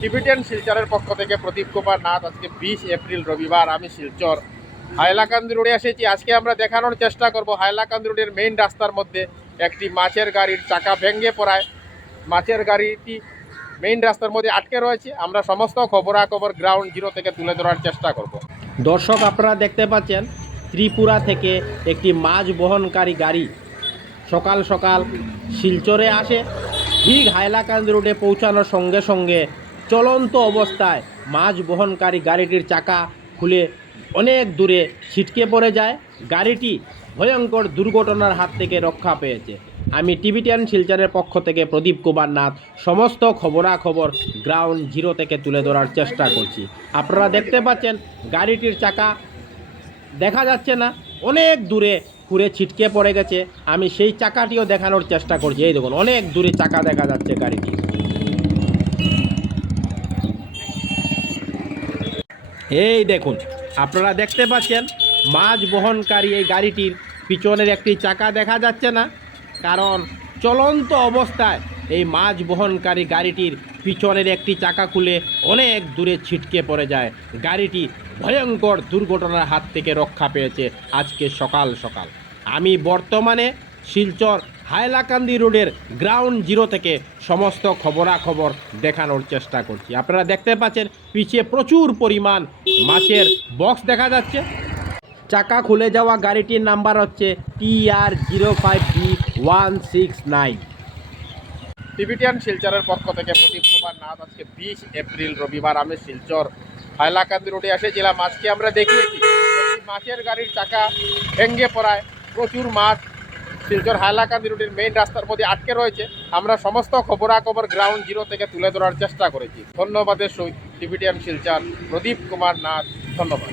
Tibetan শিলচরের পক্ষ থেকে প্রদীপ কুমার নাথ আজকে বিশ এপ্রিল রবিবার, আমি শিলচর। হাইলাকান্দি রোডে এসেছি। আজকে আমরা দেখানোর চেষ্টা করব হাইলাকান্দি রোডের মেইন রাস্তার মধ্যে একটি মাছের গাড়ির চাকা ভেঙে পড়ায়। মাছের গাড়িটি মেইন রাস্তার মধ্যে আটকে রয়েছে। আমরা সমস্ত খবরাখবর গ্রাউন্ড জিরো থেকে তুলে ধরার চেষ্টা করব। দর্শক, আপনারা দেখতে পাচ্ছেন, ত্রিপুরা থেকে একটি মাছ বহনকারী গাড়ি সকাল সকাল শিলচরে আসে। ঠিক হাইলাকান্দি রোডে পৌঁছানোর সঙ্গে সঙ্গে চলন্ত অবস্থায় মাছ বহনকারী গাড়িটির চাকা খুলে অনেক দূরে ছিটকে পড়ে যায়। গাড়িটি ভয়ঙ্কর দুর্ঘটনার হাত থেকে রক্ষা পেয়েছে। আমি টিভিটিয়ান শিলচরের পক্ষ থেকে প্রদীপ কুমার নাথ সমস্ত খবরাখবর গ্রাউন্ড জিরো থেকে তুলে ধরার চেষ্টা করছি। আপনারা দেখতে পাচ্ছেন, গাড়িটির চাকা দেখা যাচ্ছে না। অনেক দূরে ঘুরে ছিটকে পড়ে গেছে। আমি সেই চাকাটিও দেখানোর চেষ্টা করছি। এই দেখুন, অনেক দূরে চাকা দেখা যাচ্ছে গাড়িটি। এই দেখুন, আপনারা দেখতে পাচ্ছেন, মাছ বহনকারী এই গাড়িটির পিছনের একটি চাকা দেখা যাচ্ছে না, কারণ চলন্ত অবস্থায় এই মাছ বহনকারী গাড়িটির পিছনের একটি চাকা খুলে অনেক দূরে ছিটকে পড়ে যায়। গাড়িটি ভয়ঙ্কর দুর্ঘটনার হাত থেকে রক্ষা পেয়েছে আজকে সকাল সকাল। আমি বর্তমানে শিলচর হাইলাকান্দি রোডের গ্রাউন্ড জিরো থেকে সমস্ত খবরাখবর দেখানোর চেষ্টা করছি। আপনারা দেখতে পাচ্ছেন, পিছিয়ে প্রচুর পরিমাণ মাছের বক্স দেখা যাচ্ছে। চাকা খুলে যাওয়া গাড়িটির নাম্বার হচ্ছে T R zero five B one six nine Tibetan শিলচরের পক্ষ থেকে প্রদীপ কুমার নাথ আজকে বিশ এপ্রিল, রবিবার আমি শিলচর। হাইলাকান্দি রোডে এসেছিলাম, আজকে আমরা দেখিয়েছি মাছের গাড়ির চাকা ভেঙে পড়ায় প্রচুর মাছ শিলচর হাইলাকান্দি রুটের মেইন রাস্তার মধ্যে আটকে রয়েছে। আমরা সমস্ত খবরাখবর গ্রাউন্ড জিরো থেকে তুলে ধরার চেষ্টা করেছি। ধন্যবাদের সহিত টিভিটিএম শিলচর, প্রদীপ কুমার নাথ, ধন্যবাদ।